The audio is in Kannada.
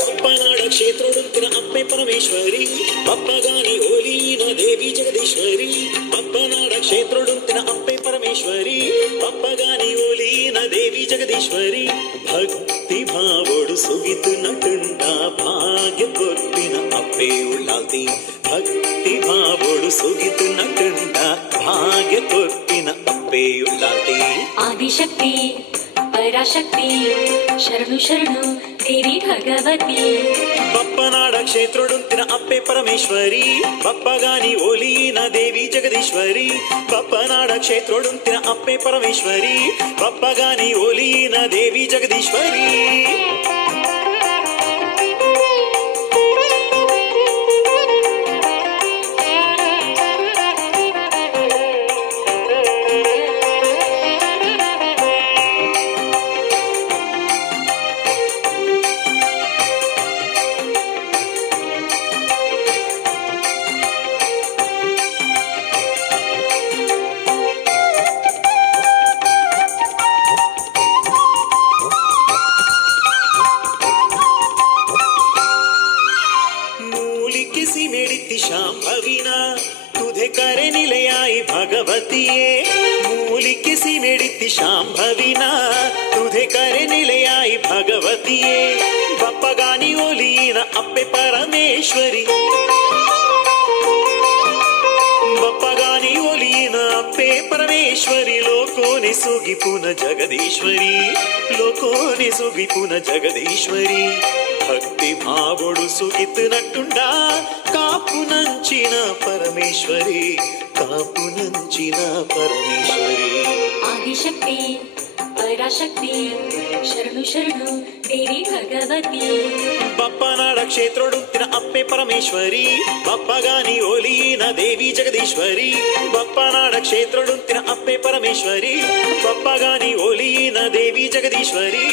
ಪಪ್ಪನಾಡ ಕ್ಷೇತ್ರೊಡುತ್ತಿನ ಅಪ್ಪೆ ಪರಮೇಶ್ವರಿ ಪಪ್ಪಗಾನಿ ಓಲಿನ ದೇವಿ ಜಗದೀಶ್ವರಿ ಪಪ್ಪನಾಡ ಕ್ಷೇತ್ರೊಡುತ್ತಿನ ಅಪ್ಪೆ ಪರಮೇಶ್ವರಿ ಪಪ್ಪಗಾನಿ ಓಲಿನ ದೇವಿ ಜಗದೀಶ್ವರಿ ಭಕ್ತಿ ಭಾವೋಡು ಸುಗಿತು ನಟುಂಡ ಭಾಗ್ಯ ಕೊರ್ಪಿನ ಅಪ್ಪೆ ಉಳ್ಳಾಲ್ತಿ ಭಕ್ತಿ ಭಾವೋಡು ಸುಗಿತು ನಟುಂಡ ಭಾಗ್ಯ ಕೊರ್ಪಿನ ಅಪ್ಪೆ ಉಳ್ಳಾಲ್ತಿ ಆದಿಶಕ್ತಿ ಪರಾಶಕ್ತಿ ಶರಣು ಶರಣು ದೇವಿ ಭಗವತಿ ಪಪ್ಪನಾಡ ಕ್ಷೇತ್ರೊಡುತ್ತಿನ ಅಪ್ಪೆ ಪರಮೇಶ್ವರಿ ಪಪ್ಪಗಾನಿ ಓಲಿನ ದೇವಿ ಜಗದೀಶ್ವರಿ ಪಪ್ಪನಾಡ ಕ್ಷೇತ್ರೊಡುತ್ತಿನ ಅಪ್ಪೆ ಪರಮೇಶ್ವರಿ ಪಪ್ಪಗಾನಿ ಓಲಿನ ದೇವಿ ಜಗದೀಶ್ವರಿ शांभवीना तुझे करे निलयाई भगवतीये मूलिके सी मेडिति शांभवीना तुझे करे निलयाई भगवतीये बप्पगानी ओलीना अप्पे परमेश्वरी बप्पगानी ओलीना अप्पे परमेश्वरी लोकोने सुगी पुन जगदीश्वरी लोकोने सुगी पुन जगदीश्वरी भक्ति भावोडु सुगित नटुंडा कापुनंचिन परमेश्वरी कापुनंचिन परमेश्वरी आदिशक्ति पराशक्ति शरणु शरणु देवी भगवती बप्पनाड क्षेत्रೊಡುತ್ತಿನ ಅಪ್ಪೆ ಪರಮೇಶ್ವರಿ ಬಪ್ಪಗಾನಿ ಓಲಿನ ದೇವಿ ಜಗದೀಶ್ವರಿ ಬಪ್ಪನಾಡ ಕ್ಷೇತ್ರೊಡುತ್ತಿನ ಅಪ್ಪೆ ಪರಮೇಶ್ವರಿ ಬಪ್ಪಗಾನಿ ಓಲಿನ ದೇವಿ ಜಗದೀಶ್ವರಿ